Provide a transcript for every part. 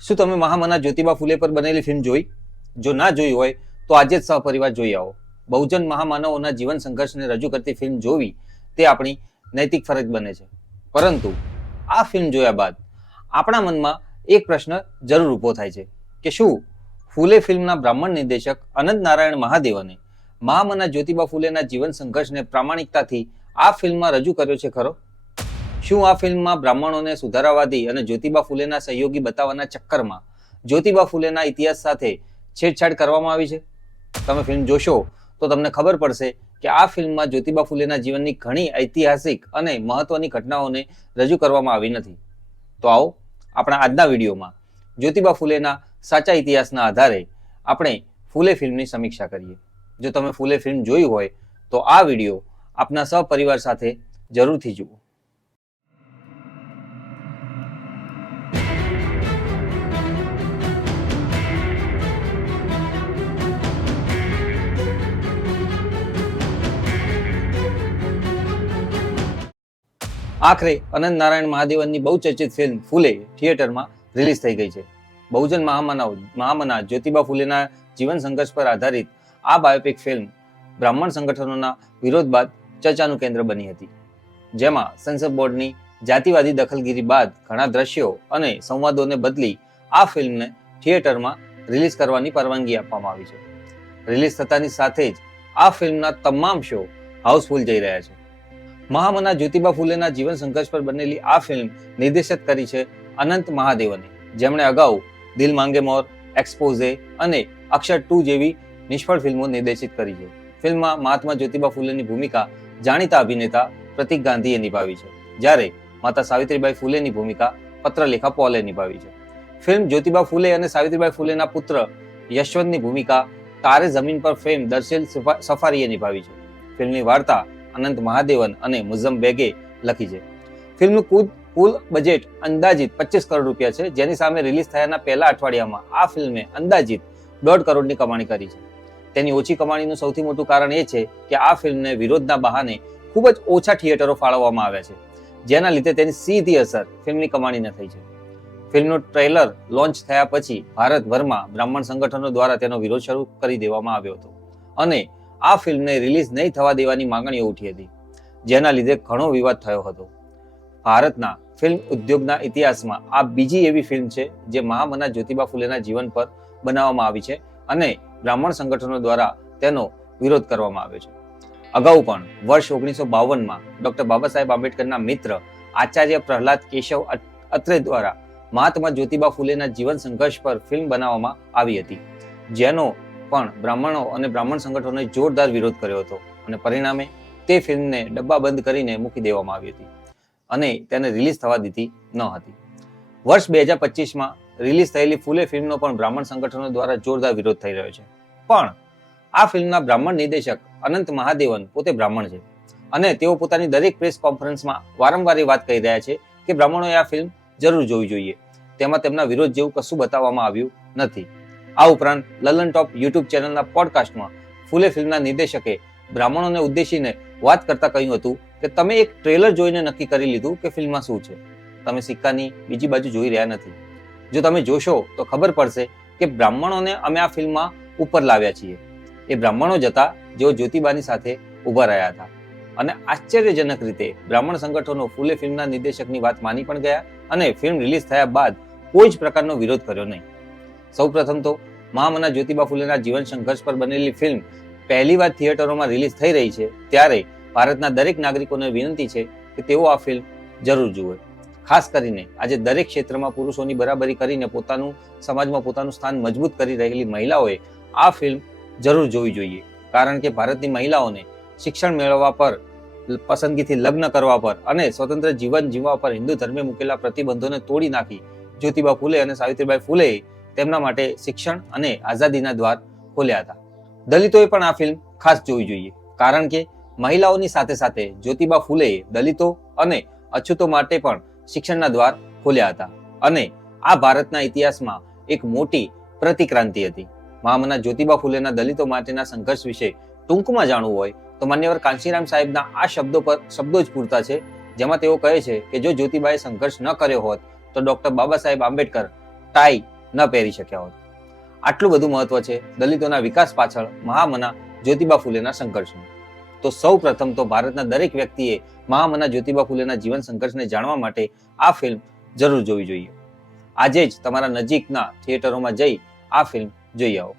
શું તમે મહામના જ્યોતિબા ફૂલે પર બનેલી ફિલ્મ જોઈ? જો ના જોઈ હોય તો આજે જ સહપરિવાર જોઈ આવો. બહુજન મહામાનવોના જીવન સંઘર્ષને રજૂ કરતી ફિલ્મ જોવી તે આપણી નૈતિક ફરજ બને છે. પરંતુ આ ફિલ્મ જોયા બાદ આપણા મનમાં એક પ્રશ્ન જરૂર ઊભો થાય છે કે શું ફૂલે ફિલ્મના બ્રાહ્મણ નિર્દેશક અનંત નારાયણ મહાદેવને મહામના જ્યોતિબા ફૂલેના જીવન સંઘર્ષને પ્રામાણિકતાથી આ ફિલ્મમાં રજૂ કર્યો છે ખરો? શું આ ફિલ્મમાં બ્રાહ્મણોને સુધારાવાદી અને જ્યોતિબા ફૂલેના સહયોગી બતાવવાના ચક્કરમાં જ્યોતિબા ફૂલેના ઇતિહાસ સાથે છેડછાડ કરવામાં આવી છે? તમે ફિલ્મ જોશો તો તમને ખબર પડશે કે આ ફિલ્મમાં જ્યોતિબા ફૂલેના જીવનની ઘણી ઐતિહાસિક અને મહત્વની ઘટનાઓને રજૂ કરવામાં આવી નથી. તો આવો આપણા આજના વિડીયોમાં જ્યોતિબા ફૂલેના સાચા ઇતિહાસના આધારે આપણે ફૂલે ફિલ્મની સમીક્ષા કરીએ. જો તમે ફૂલે ફિલ્મ જોઈ હોય તો આ વિડીયો આપના સહપરિવાર સાથે જરૂરથી જુઓ. આખરે અનંત નારાયણ મહાદેવનની બહુ ચર્ચિત ફિલ્મ ફૂલે થિયેટરમાં રિલીઝ થઈ ગઈ છે. બહુજન મહામના જ્યોતિબા ફૂલેના જીવન સંઘર્ષ પર આધારિત આ બાયોપિક ફિલ્મ બ્રાહ્મણ સંગઠનોના વિરોધ બાદ ચર્ચાનું કેન્દ્ર બની હતી, જેમાં સેન્સર બોર્ડની જાતિવાદી દખલગીરી બાદ ઘણા દ્રશ્યો અને સંવાદોને બદલી આ ફિલ્મને થિયેટરમાં રિલીઝ કરવાની પરવાનગી આપવામાં આવી છે. રિલીઝ થતાની સાથે જ આ ફિલ્મના તમામ શો હાઉસફુલ જઈ રહ્યા છે. મહામના જ્યોતિબા ફૂલેના જીવન સંઘર્ષ પર બનેલી આ ફિલ્મ નિર્દેશિત કરી છે અનંત મહાદેવને, જેમણે અગાઉ દિલ માંગે મોર, એક્સપોઝે અને અક્ષર 2 જેવી નિષ્ફળ ફિલ્મો નિર્દેશિત કરી છે. ફિલ્મમાં મહાત્મા જ્યોતિબા ફૂલેની ભૂમિકા જાણીતા અભિનેતા પ્રતીક ગાંધીએ નિભાવી છે, જ્યારે માતા સાવિત્રીબાઈ ફૂલેની ભૂમિકા પત્રલેખા પોલે નિભાવી છે. ફિલ્મ જ્યોતિબા ફૂલે અને સાવિત્રીબાઈ ફૂલેના પુત્ર યશવંતની ભૂમિકા તારે જમીન પર ફેમ દર્શેલ સફારીએ નિભાવી છે. ફિલ્મની વાર્તા અનંત મહાદેવન અને મુઝમ બેગે લખી છે. ફિલ્મનું કુલ બજેટ અંદાજિત 25 કરોડ રૂપિયા છે, જેની સામે રિલીઝ થયાના પહેલા અઠવાડિયામાં આ ફિલ્મે અંદાજિત 1.5 કરોડની કમાણી કરી છે. તેની ઓછી કમાણીનું સૌથી મોટું કારણ એ છે કે આ ફિલ્મને વિરોધના બહાને ખૂબ જ ઓછા થિયેટરો ફાળવવામાં આવ્યા છે, જેના લીધે તેની સીધી અસર ફિલ્મની કમાણીને થઈ છે. ફિલ્મનું ટ્રેલર લોન્ચ થયા પછી ભારતભરમાં બ્રાહ્મણ સંગઠનો દ્વારા તેનો વિરોધ શરૂ કરી દેવામાં આવ્યો હતો અને આ ફિલ્મને રિલીઝ નહીં થવા દેવાની માંગણીઓ ઉઠી હતી, જેના લીધે ઘણો વિવાદ થયો હતો. ભારતના ફિલ્મ ઉદ્યોગના ઇતિહાસમાં આ બીજી એવી ફિલ્મ છે જે મહામના જ્યોતિબા ફૂલેના જીવન પર બનાવવામાં આવી છે અને બ્રાહ્મણ સંગઠનો દ્વારા તેનો વિરોધ કરવામાં આવ્યો છે. અગાઉ પણ વર્ષ 1952માં ડોક્ટર બાબા સાહેબ આંબેડકરના મિત્ર આચાર્ય પ્રહલાદ કેશવ અત્રે દ્વારા મહાત્મા જ્યોતિબા ફૂલેના જીવન સંઘર્ષ પર ફિલ્મ બનાવવામાં આવી હતી, જેનો પણ બ્રાહ્મણો અને બ્રાહ્મણ સંગઠનોએ જોરદાર વિરોધ કર્યો હતો અને પરિણામે તે ફિલ્મને ડબ્બાબંધ કરીને મૂકી દેવામાં આવી હતી અને તેને રિલીઝ થવા દીધી ન હતી. વર્ષ 2025માં રિલીઝ થયેલી ફૂલે ફિલ્મનો પણ બ્રાહ્મણ સંગઠનો દ્વારા જોરદાર વિરોધ થઈ રહ્યો છે. પણ આ ફિલ્મના બ્રાહ્મણ નિર્દેશક અનંત મહાદેવન પોતે બ્રાહ્મણ છે અને તેઓ પોતાની દરેક પ્રેસ કોન્ફરન્સમાં વારંવાર એ વાત કહી રહ્યા છે કે બ્રાહ્મણોએ આ ફિલ્મ જરૂર જોવી જોઈએ. તેમાં તેમના વિરોધ જેવું કશું બતાવવામાં આવ્યું નથી. આ ઉપરાંત લલન ટોપ યુટ્યુબ ચેનલના પોડકાસ્ટમાં ફૂલે ફિલ્મના નિર્દેશકે બ્રાહ્મણોને ઉદ્દેશીને વાત કરતા કહ્યું હતું કે તમે એક ટ્રેલર જોઈને નક્કી કરી લીધું કે ફિલ્મમાં શું છે, તમે સિક્કાની બીજી બાજુ જોઈ રહ્યા નથી. જો તમે જોશો તો ખબર પડશે કે બ્રાહ્મણોને અમે આ ફિલ્મમાં ઉપર લાવ્યા છીએ. એ બ્રાહ્મણો જ હતા જેઓ જ્યોતિબાની સાથે ઊભા રહ્યા હતા અને આશ્ચર્યજનક રીતે બ્રાહ્મણ સંગઠનો ફૂલે ફિલ્મના નિર્દેશકની વાત માની પણ ગયા અને ફિલ્મ રિલીઝ થયા બાદ કોઈ જ પ્રકારનો વિરોધ કર્યો નહીં. સૌપ્રથમ તો મહામના જ્યોતિબા ફૂલેના જીવન સંઘર્ષ પર બનેલી ફિલ્મ પહેલીવાર થિયેટરોમાં રિલીઝ થઈ રહી છે, ત્યારે ભારતના દરેક નાગરિકોને વિનંતી છે કે તેઓ આ ફિલ્મ જરૂર જુએ. ખાસ કરીને આજે દરેક ક્ષેત્રમાં પુરુષોની બરાબરી કરીને પોતાનું સમાજમાં પોતાનું સ્થાન મજબૂત કરી રહેલી મહિલાઓએ આ ફિલ્મ જરૂર જોવી જોઈએ, કારણ કે ભારતની મહિલાઓને શિક્ષણ મેળવવા પર, પસંદગીથી લગ્ન કરવા પર અને સ્વતંત્ર જીવન જીવવા પર હિન્દુ ધર્મે મૂકેલા પ્રતિબંધોને તોડી નાખી જ્યોતિબા ફૂલે અને સાવિત્રીબાઈ ફૂલેએ તેમના માટે શિક્ષણ અને આઝાદીના દ્વાર ખોલ્યા હતા. દલિતોએ પણ આ ફિલ્મ ખાસ જોવી જોઈએ, કારણ કે મહિલાઓની સાથે સાથે જ્યોતિબા ફૂલેએ દલિતો અને અછૂતો માટે પણ શિક્ષણના દ્વાર ખોલ્યા હતા અને આ ભારતના ઇતિહાસમાં એક મોટી પ્રતિક્રાંતિ હતી. મહામના જ્યોતિબા ફૂલેના દલિતો માટેના સંઘર્ષ વિશે ટૂંકમાં જાણવું હોય તો માન્યવર કાંશીરામ સાહેબના આ શબ્દો જ પૂરતા છે, જેમાં તેઓ કહે છે કે જો જ્યોતિબાએ સંઘર્ષ ન કર્યો હોત તો ડોક્ટર બાબા સાહેબ આંબેડકર ટાઈ ન પહેરી શક્યા હોત. આટલું બધું મહત્વ છે દલિતોના વિકાસ પાછળ મહામના જ્યોતિબા ફૂલેના સંઘર્ષનું. તો સૌ પ્રથમ તો ભારતના દરેક વ્યક્તિએ મહામના જ્યોતિબા ફૂલેના જીવન સંઘર્ષને જાણવા માટે આ ફિલ્મ જરૂર જોવી જોઈએ. આજે જ તમારા નજીકના થિયેટરોમાં જઈ આ ફિલ્મ જોઈ આવો.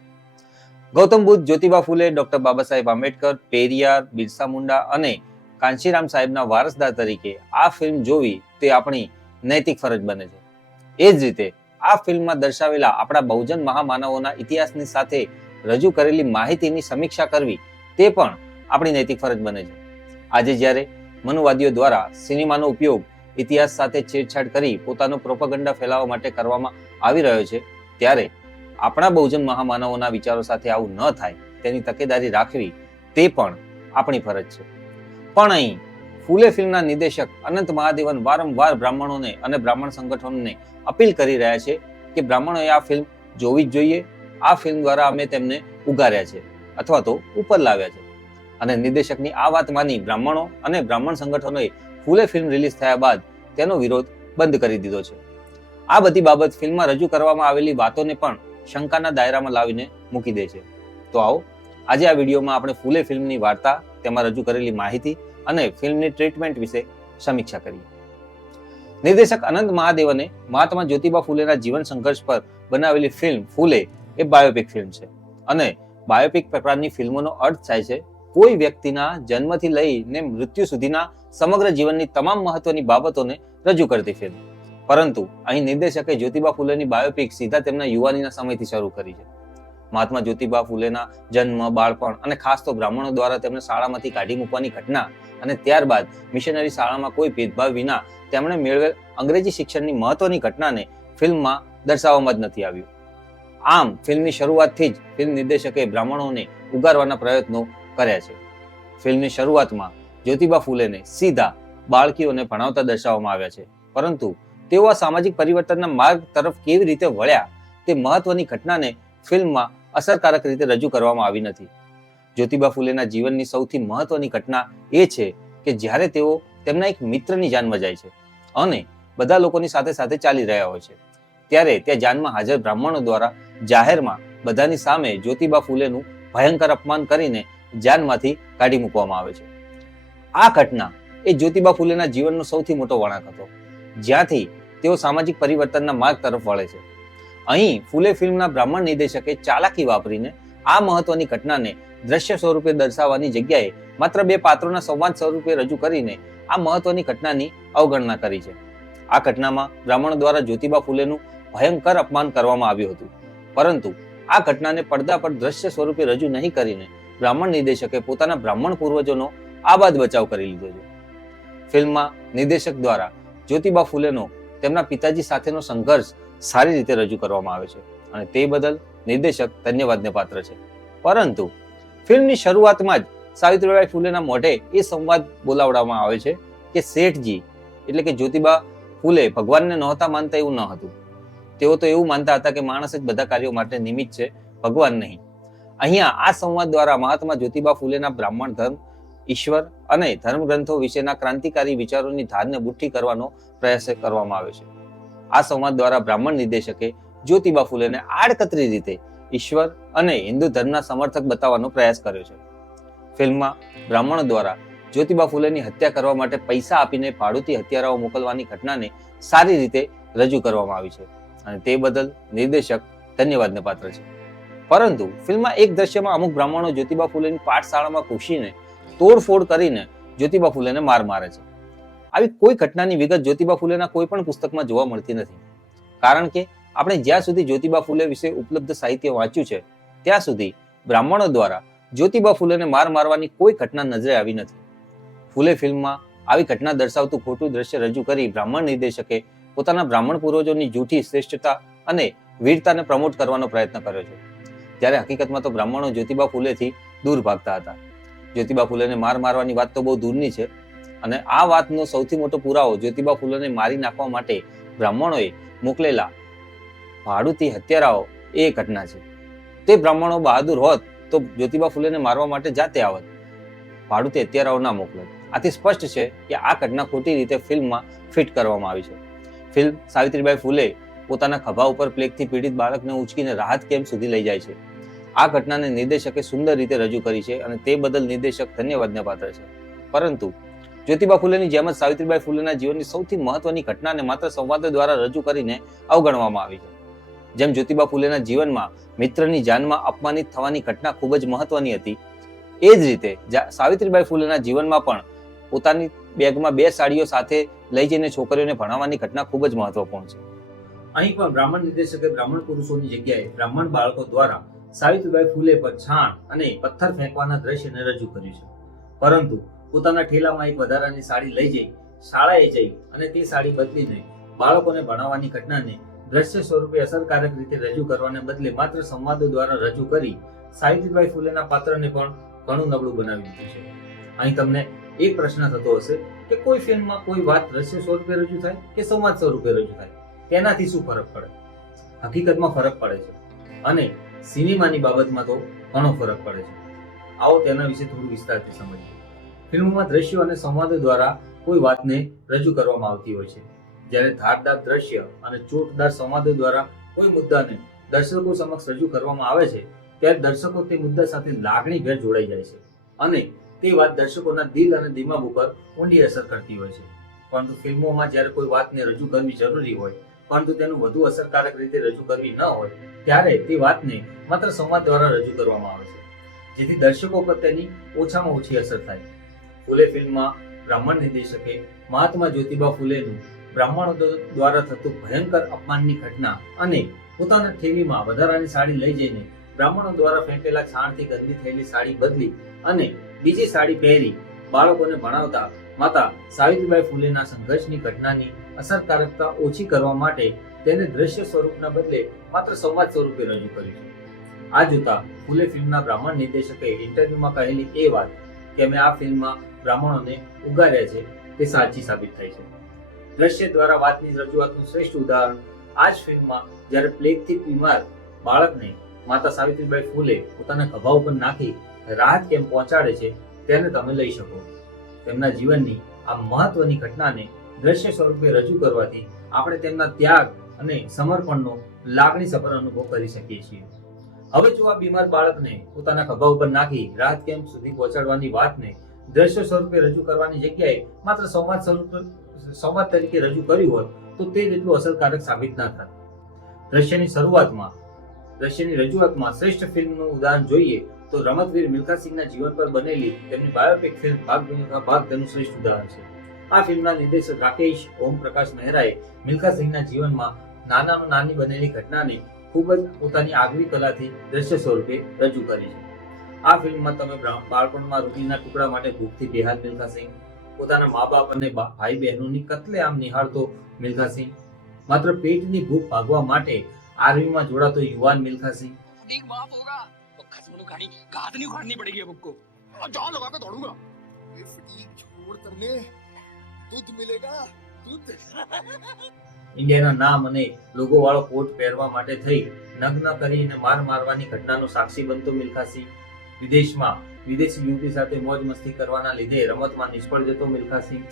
ગૌતમ બુદ્ધ, જ્યોતિબા ફૂલે, ડોક્ટર બાબા સાહેબ આંબેડકર, પેરિયાર, બિરસા મુંડા અને કાંશીરામ સાહેબના વારસદાર તરીકે આ ફિલ્મ જોવી તે આપણી નૈતિક ફરજ બને છે. એ જ રીતે આ ફિલ્મમાં દર્શાવેલા આપણા બહુજન મહામાનવોના ઇતિહાસની સાથે રજૂ કરેલી માહિતીની સમીક્ષા કરવી તે પણ આપણી નૈતિક ફરજ બને છે. આજે જ્યારે મનુવાદીઓ દ્વારા સિનેમાનો ઉપયોગ ઇતિહાસ સાથે છેડછાડ કરી પોતાનો પ્રોપેગેન્ડા ફેલાવવા માટે કરવામાં આવી રહ્યો છે, ત્યારે આપણા બહુજન મહામાનવોના વિચારો સાથે આવું ન થાય તેની તકેદારી રાખવી તે પણ આપણી ફરજ છે. પણ અહીં ફૂલે ફિલ્મના નિર્દેશક અનંત મહાદેવન વારંવાર બ્રાહ્મણોને અને બ્રાહ્મણ સંગઠનોને અપીલ કરી રહ્યા છે કે બ્રાહ્મણોએ આ ફિલ્મ જોવી જ જોઈએ. આ ફિલ્મ દ્વારા અમે તેમને ઉગાર્યા છે અથવા તો ઉપર લાવ્યા છે. અને નિર્દેશકની આ વાત માની બ્રાહ્મણો અને બ્રાહ્મણ સંગઠનોએ ફૂલે ફિલ્મ રિલીઝ થયા બાદ તેનો વિરોધ બંધ કરી દીધો છે. આ બધી બાબત ફિલ્મમાં રજૂ કરવામાં આવેલી વાતોને પણ શંકાના દાયરામાં લાવીને મૂકી દે છે. તો આવો આજે આ વિડીયોમાં આપણે ફૂલે ફિલ્મની વાર્તા, તેમાં રજૂ કરેલી માહિતી અને ફિલ્મની ટ્રીટમેન્ટ વિશે સમીક્ષા કરીએ. નિર્દેશક અનંત મહાદેવને મહાત્મા જ્યોતિબા ફૂલેના જીવન સંઘર્ષ પર બનાવેલી ફિલ્મ ફૂલે એ બાયોપિક ફિલ્મ છે. અને બાયોપિક પ્રકારની ફિલ્મોનો અર્થ થાય છે કોઈ વ્યક્તિના જન્મથી લઈને મૃત્યુ સુધીના સમગ્ર જીવનની તમામ મહત્વની બાબતોને રજૂ કરતી ફિલ્મ. પરંતુ અહીં નિર્દેશકે જ્યોતિબા ફૂલેની બાયોપિક સીધા તેમના યુવાનીના સમયથી શરૂ કરી છે. મહાત્મા જ્યોતિબા ફૂલેના જન્મ, બાળપણ અને ખાસ તો બ્રાહ્મણો દ્વારા તેમને શાળામાંથી કાઢી મૂકવાની ઘટના અને ત્યારબાદ મિશનરી શાળામાં કોઈ ભેદભાવ વિના તેમણે મેળવેલ અંગ્રેજી શિક્ષણની મહત્વની ઘટનાને ફિલ્મમાં દર્શાવવામાં જ નથી આવ્યું. આમ ફિલ્મની શરૂઆતથી જ ફિલ્મ નિર્દેશકે બ્રાહ્મણોને ઉગારવાના પ્રયત્નો કર્યા છે. ફિલ્મની શરૂઆતમાં જ્યોતિબા ફૂલેને સીધા બાળકીઓને ભણાવતા દર્શાવવામાં આવ્યા છે, પરંતુ તેઓ આ સામાજિક પરિવર્તનના માર્ગ તરફ કેવી રીતે વળ્યા તે મહત્વની ઘટનાને ફિલ્મમાં અસરકારક રીતે રજૂ કરવામાં આવી નથી. જ્યોતિબા ફૂલેના જીવનની સૌથી મહત્વની ઘટના એ છે કે જ્યારે તેઓ તેમના એક મિત્રની જાનમાં જાય છે અને બધા લોકોની સાથે સાથે ચાલી રહ્યા હોય છે, ત્યારે ત્યાં જાનમાં હાજર બ્રાહ્મણો દ્વારા જાહેરમાં બધાની સામે જ્યોતિબા ફૂલેનું ભયંકર અપમાન કરીને જાનમાંથી કાઢી મૂકવામાં આવે છે. આ ઘટના એ જ્યોતિબા ફૂલેના જીવનનો સૌથી મોટો વળાંક હતો, જ્યાંથી તેઓ સામાજિક પરિવર્તનના માર્ગ તરફ વળે છે. અહીં ફૂલે ફિલ્મના બ્રાહ્મણ નિર્દેશકે ચાલાકી વાપરીને આ મહત્વની ઘટનાને દ્રશ્ય સ્વરૂપે દર્શાવવાની જગ્યાએ માત્ર બે પાત્રોના સંવાદ સ્વરૂપે રજૂ કરીને આ મહત્વની ઘટનાની અવગણના કરી છે. આ ઘટનામાં બ્રાહ્મણો દ્વારા જ્યોતિબા ફૂલેનું ભયંકર અપમાન કરવામાં આવ્યું હતું, પરંતુ આ ઘટનાને પડદા પર દ્રશ્ય સ્વરૂપે રજૂ નહીં કરીને બ્રાહ્મણ નિર્દેશકે પોતાના બ્રાહ્મણ પૂર્વજોનો આબાદ બચાવ કરી લીધો છે. ફિલ્મમાં નિર્દેશક દ્વારા જ્યોતિબા ફૂલેનો તેમના પિતાજી સાથેનો સંઘર્ષ સારી રીતે રજૂ કરવામાં આવે છે અને તે બદલ નિર્દેશક ધન્યવાદને પાત્ર છે. પરંતુ ફિલ્મની શરૂઆતમાં જ સાવિત્રીબાઈ ફૂલેના મોઢે એ સંવાદ બોલાવવામાં આવે છે કે શેઠજી એટલે કે જ્યોતિબા ફૂલે ભગવાનને નહોતા માનતા એવું ન હતું. તેઓ તો એવું માનતા હતા કે માણસ જ બધા કાર્યો માટે નિમિત્ત છે, ભગવાન નહીં. અહીંયા આ સંવાદ દ્વારા મહાત્મા જ્યોતિબા ફૂલેના બ્રાહ્મણ ધર્મ, ઈશ્વર અને ધર્મગ્રંથો વિશેના ક્રાંતિકારી વિચારોની ધારને બુઠ્ઠી કરવાનો પ્રયાસ કરવામાં આવે છે. આ સંવાદ દ્વારા બ્રાહ્મણ નિર્દેશકે જ્યોતિબા ફૂલેને આડકતરી રીતે ઈશ્વર અને હિન્દુ ધર્મના સમર્થક બતાવવાનો પ્રયાસ કર્યો છે. ફિલ્મમાં બ્રાહ્મણો દ્વારા જ્યોતિબા ફૂલેની હત્યા કરવા માટે પૈસા આપીને ભાડુતી હત્યારાઓ મોકલવાની ઘટનાને સારી રીતે રજૂ કરવામાં આવી છે અને તે બદલ નિર્દેશક ધન્યવાદને પાત્ર છે. પરંતુ ફિલ્મમાં એક દ્રશ્યમાં અમુક બ્રાહ્મણો જ્યોતિબા ફૂલેની પાઠશાળામાં ઘૂસીને તોડફોડ કરીને જ્યોતિબા ફૂલેને માર મારે છે. આવી કોઈ ઘટનાની વિગત જ્યોતિબા ફૂલેના કોઈ પણ પુસ્તકમાં જોવા મળતી નથી, કારણ કે આપણે જ્યાં સુધી જ્યોતિબા ફૂલે વિશે ઉપલબ્ધ સાહિત્ય વાંચ્યું છે ત્યાં સુધી બ્રાહ્મણો દ્વારા જ્યોતિબા ફૂલેને માર મારવાની કોઈ ઘટના નજરે આવી નથી. ફૂલે ફિલ્મમાં આવી ઘટના દર્શાવતું ખોટું દ્રશ્ય રજૂ કરી બ્રાહ્મણ નિર્દેશકે પોતાના બ્રાહ્મણ પૂર્વજોની જૂઠી શ્રેષ્ઠતા અને વીરતાને પ્રમોટ કરવાનો પ્રયત્ન કર્યો છે, જ્યારે હકીકતમાં તો બ્રાહ્મણો જ્યોતિબા ફૂલેથી દૂર ભાગતા હતા. જ્યોતિબા ફૂલેને માર મારવાની વાત તો બહુ દૂરની છે અને આ વાતનો સૌથી મોટો પુરાવો જ્યોતિબા ફૂલેને મારી નાખવા માટે બ્રાહ્મણોએ મોકલેલા ભાડુતી હત્યારાઓ એ ઘટના છે. તે બ્રાહ્મણો બહાદુર હોત તો જ્યોતિબા ફૂલેને મારવા માટે જાતે આવત, ભાડુતી હત્યારાઓ ના મોકલત. આથી સ્પષ્ટ છે કે આ ઘટના ખોટી રીતે ફિલ્મમાં ફિટ કરવામાં આવી છે. ફિલ્મ સાવિત્રીબાઈ ફૂલે પોતાના ખભા ઉપર પ્લેગથી પીડિત બાળકને ઉંચકીને રાહત કેમ્પ સુધી લઈ જાય છે. આ ઘટનાને નિર્દેશકે સુંદર રીતે રજૂ કરી છે અને તે બદલ નિર્દેશક ધન્યવાદને પાત્ર છે. પરંતુ જ્યોતિબા ફૂલેની જેમ જ સાવિત્રીબાઈ ફૂલેના જીવનની સૌથી મહત્વની ઘટનાને માત્ર સંવાદો દ્વારા રજૂ કરીને અવગણવામાં આવી છે. જેમ જ્યોતિબા ફૂલેના જીવનમાં મિત્રની જાનમાં અપમાનિત થવાની ઘટના ખૂબ જ મહત્વની હતી, એ જ રીતે સાવિત્રીબાઈ ફૂલેના જીવનમાં પણ પોતાની બેગમાં 2 સાડીઓ સાથે લઈ જઈને છોકરીઓને ભણાવવાની ઘટના ખૂબ જ મહત્વપૂર્ણ છે. અહીં પણ બ્રાહ્મણ નિર્દેશકે બ્રાહ્મણ પુરુષોની જગ્યાએ બ્રાહ્મણ બાળકો દ્વારા સાવિત્રીબાઈ ફૂલે પર છાણ અને પથ્થર ફેંકવાના દ્રશ્યને રજૂ કર્યું છે. પરંતુ પોતાના ઠેલામાં એક વધારાની સાડી લઈ જઈ શાળાએ જઈ અને તે સાડી બદલીને બાળકોને ભણાવવાની ઘટનાને દ્રશ્ય સ્વરૂપે અસરકારક રીતે રજૂ કરવાને બદલે માત્ર સંવાદો દ્વારા રજૂ કરી સાવિત્રીબાઈ ફૂલેના પાત્રને પણ ઘણું નબળું બનાવી દીધું છે. અહીં તમને એક પ્રશ્ન થતો હશે કે કોઈ ફિલ્મમાં કોઈ વાત દ્રશ્ય સ્વરૂપે રજૂ થાય કે સંવાદ સ્વરૂપે રજૂ થાય, તેનાથી શું ફરક પડે? હકીકતમાં ફરક પડે છે અને સિનેમાની બાબતમાં તો ઘણો ફરક પડે છે. આવો તેના વિશે થોડું વિસ્તારથી સમજીએ. ફિલ્મોમાં દ્રશ્યો અને સંવાદો દ્વારા કોઈ વાતને રજૂ કરવામાં આવતી હોય છે, જ્યારે ધારદાર દ્રશ્ય અને ચોટદાર સંવાદો દ્વારા કોઈ મુદ્દાને દર્શકો સમક્ષ રજૂ કરવામાં આવે છે, ત્યારે દર્શકો તે મુદ્દા સાથે લાગણીભેર જોડાઈ જાય છે અને તે વાત દર્શકોના દિલ અને દિમાગ ઉપર ઊંડી અસર કરતી હોય છે. પરંતુ ફિલ્મોમાં જ્યારે કોઈ વાતને રજૂ કરવી જરૂરી હોય પરંતુ તેનું વધુ અસરકારક રીતે રજૂ કરવી ન હોય, ત્યારે તે વાતને માત્ર સંવાદ દ્વારા રજૂ કરવામાં આવે છે, જેથી દર્શકો પર તેની ઓછામાં ઓછી અસર થાય. ફૂલે ફિલ્મમાં બ્રાહ્મણ નિર્દેશકે મહાત્મા જ્યોતિબા ફૂલેનું બ્રાહ્મણો દ્વારા થતું ભયંકર અપમાનની ઘટના અને પોતાના ઠેલીમાં વધારાની સાડી લઈ જઈને બ્રાહ્મણો દ્વારા ફેંકેલા છાણથી ગંદી થયેલી સાડી બદલી અને બીજી સાડી પહેરી બાળકોને ભણાવતા માતા સાવિત્રીબાઈ ફૂલેના સંઘર્ષની ઘટનાની અસરકારકતા ઓછી કરવા માટે તેને દ્રશ્ય સ્વરૂપના બદલે માત્ર સંવાદ સ્વરૂપે રજૂ કર્યું છે. આ જોતા ફૂલે ફિલ્મના બ્રાહ્મણ નિર્દેશકે ઇન્ટરવ્યુમાં કહેલી એ વાત કે અમે આ ફિલ્મમાં બ્રાહ્મણોને ઉગાર્યા છે તે સાચી સાબિત થઈ છે. દ્રશ્ય દ્વારા વાતની રજૂઆતનું શ્રેષ્ઠ ઉદાહરણ આ જ ફિલ્મમાં જ્યારે પ્લેગથી બીમાર બાળકને માતા સાવિત્રીબાઈ ફૂલે પોતાના ખભા ઉપર નાખી રાહત કેમ્પ પહોંચાડે છે તેને તમે લઈ શકો. તેમના જીવનની આ મહત્વની ઘટનાને દ્રશ્ય સ્વરૂપે રજૂ કરવાથી આપણે તેમના ત્યાગ અને સમર્પણનો લાગણીસભર અનુભવ કરી શકીએ છીએ. હવે જો આ બીમાર બાળકને પોતાના ખભા ઉપર નાખી રાહત કેમ્પ સુધી પહોંચાડવાની વાતને દ્રશ્ય સ્વરૂપે રજૂ કરવાની જગ્યાએ માત્ર સંવાદ તરીકે રજૂ કર્યું હોત તો તે જેટલું અસરકારક સાબિત ના થાત. દ્રશ્યની રજૂઆતમાં શ્રેષ્ઠ ફિલ્મનું ઉદાહરણ જોઈએ તો રમતવીર મિલ્ખા સિંહના જીવન પર બનેલી તેમની બાયોપિક ફિલ્મ ભાગ મિલ્ખા ભાગ તેનું શ્રેષ્ઠ ઉદાહરણ છે. આ ફિલ્મના નિર્દેશક રાકેશ ઓમ પ્રકાશ મહેરાએ મિલ્ખા સિંહના જીવનમાં નાનામાં નાની બનેલી ઘટનાને ખૂબ જ પોતાની આગવી કલાથી દ્રશ્ય સ્વરૂપે રજૂ કરી છે. આ ફિલ્મમાં તમે બાળપણમાં રોટીના ટુકડા માટે ભૂખથી બેહાલ મિલ્ખા સિંહ, પોતાના મા બાપ અને ભાઈ બહેનોની કત્લેઆમ નિહાળતો મિલ્ખા સિંહ, માત્ર પેટની ભૂખ ભાગવા માટે આર્મીમાં જોડાતો યુવાન મિલ્ખા સિંह, ઇન્ડિયાના નામ અને લોગો વાળો કોટ પહેરવા માટે થઈ નગ્ન કરીને માર મારવાની ઘટનાનો સાક્ષી બનતો મિલ્ખા સિંહ, વિદેશમાં વિદેશી યુવતી સાથે મોજ મસ્તી કરવાના લીધે રમતમાં નિષ્ફળ જતો મિલ્ખા સિંહ,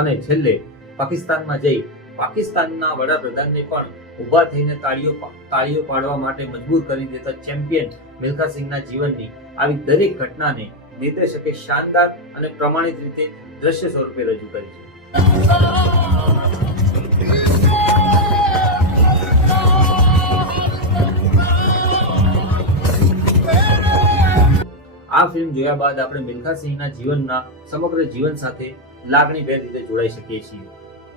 અને છેલ્લે પાકિસ્તાનમાં જઈ પાકિસ્તાનના વડાપ્રધાનને પણ ઉભા થઈને તાળીઓ પાડવા માટે મજબૂર કરી દેતા ચેમ્પિયન મિલ્ખા સિંહના જીવનની આવી દરેક ઘટનાને નિર્દેશકે શાનદાર અને પ્રમાણિત રીતે દ્રશ્ય સ્વરૂપે રજૂ કરી છે. આ ફિલ્મ જોયા બાદ આપણે મિલ્ખા સિંહના જીવનના સમગ્ર જીવન સાથે લાગણીભેર રીતે જોડાઈ શકીએ છીએ.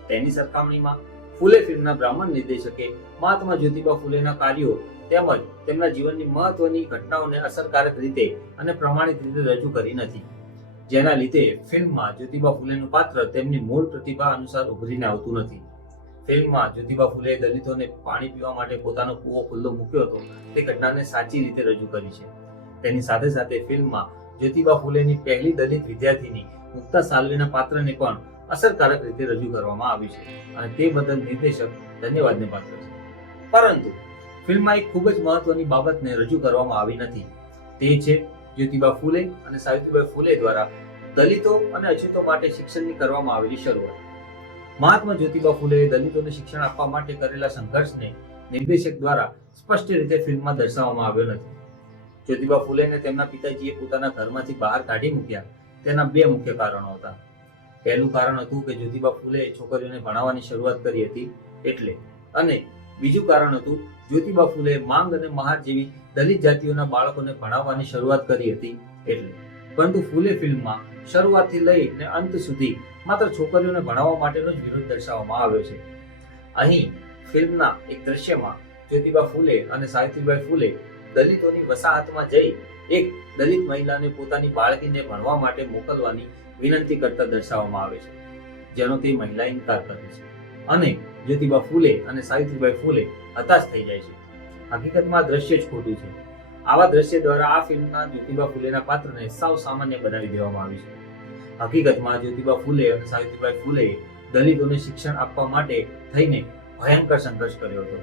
તેની સરખામણીમાં ફૂલે ફિલ્મના બ્રાહ્મણ નિર્દેશકે મહાત્મા જ્યોતિબા ફૂલેના કાર્યો તેમજ તેમના જીવનની મહત્વની ઘટનાઓને અસરકારક રીતે અને પ્રમાણિત રીતે રજૂ કરી નથી, જેના લીધે ફિલ્મમાં જ્યોતિબા ફૂલેનું પાત્ર તેમની મૂળ પ્રતિભા અનુસાર ઉભરીને આવતું નથી. ફિલ્મમાં જ્યોતિબા ફૂલે દલિતોને પાણી પીવા માટે પોતાનો કૂવો ખુલ્લો મૂક્યો હતો તે ઘટનાને સાચી રીતે રજૂ કરી છે. તેની સાથે સાથે ફિલ્મમાં જ્યોતિબા ફૂલેની પહેલી દલિત વિદ્યાર્થીની મુક્તા સાલ્વેના પાત્રને પણ અસરકારક રીતે રજૂ કરવામાં આવ્યું છે અને તે બદલ નિર્દેશક ધન્યવાદને પાત્ર છે. પરંતુ ફિલ્મમાં એક ખૂબ જ મહત્વની બાબતને રજૂ કરવામાં આવી નથી, તે છે જ્યોતિબા ફૂલે અને સાવિત્રીબાઈ ફૂલે દ્વારા દલિતો અને અછૂતો માટે શિક્ષણની કરવામાં આવેલી શરૂઆત. મહાત્મા જ્યોતિબા ફૂલેએ દલિતોને શિક્ષણ આપવા માટે કરેલા સંઘર્ષને નિર્દેશક દ્વારા સ્પષ્ટ રીતે ફિલ્મમાં દર્શાવવામાં આવ્યો નથી. જ્યોતિબા ફૂલેને તેમના પિતાજીએ પોતાના ઘરમાંથી બહાર કાઢી મૂક્યા તેના બે મુખ્ય કારણો હતા. પહેલું કારણ હતું કે જ્યોતિબા ફૂલેએ છોકરીઓને ભણાવવાની શરૂઆત કરી હતી એટલે, અને બીજું કારણ હતું જ્યોતિબા ફૂલેએ માંગ અને મહાર જેવી દલિત જાતિઓના બાળકોને ભણાવવાની શરૂઆત કરી હતી એટલે. પરંતુ ફૂલે ફિલ્મમાં શરૂઆતથી લઈને અંત સુધી માત્ર છોકરીઓને ભણાવવા માટેનો જ વિરોધ દર્શાવવામાં આવ્યો છે. અહીં ફિલ્મના એક દ્રશ્યમાં જ્યોતિબા ફૂલે અને સાવિત્રીબાઈ ફૂલે દલિતોની વસાહતમાં જઈ એક દલિત મહિલાને પોતાની બાળકીને ભણવા માટે મોકલવાની વિનંતી કરતા દર્શાવવામાં આવે છે, જેનો તે મહિલા ઇનકાર કરે છે અને જ્યોતિબા ફૂલે અને સાવિત્રીબાઈ ફૂલે હતાશ થઈ જાય છે. હકીકતમાં દ્રશ્ય જ ખોટું છે. આવા દ્રશ્ય દ્વારા આ ફિલ્મના જ્યોતિબા ફૂલેના પાત્રને સાવ સામાન્ય બનાવી દેવામાં આવ્યું છે. હકીકતમાં જ્યોતિબા ફૂલે અને સાવિત્રીબાઈ ફૂલેએ દલિતોને શિક્ષણ આપવા માટે થઈને ભયંકર સંઘર્ષ કર્યો હતો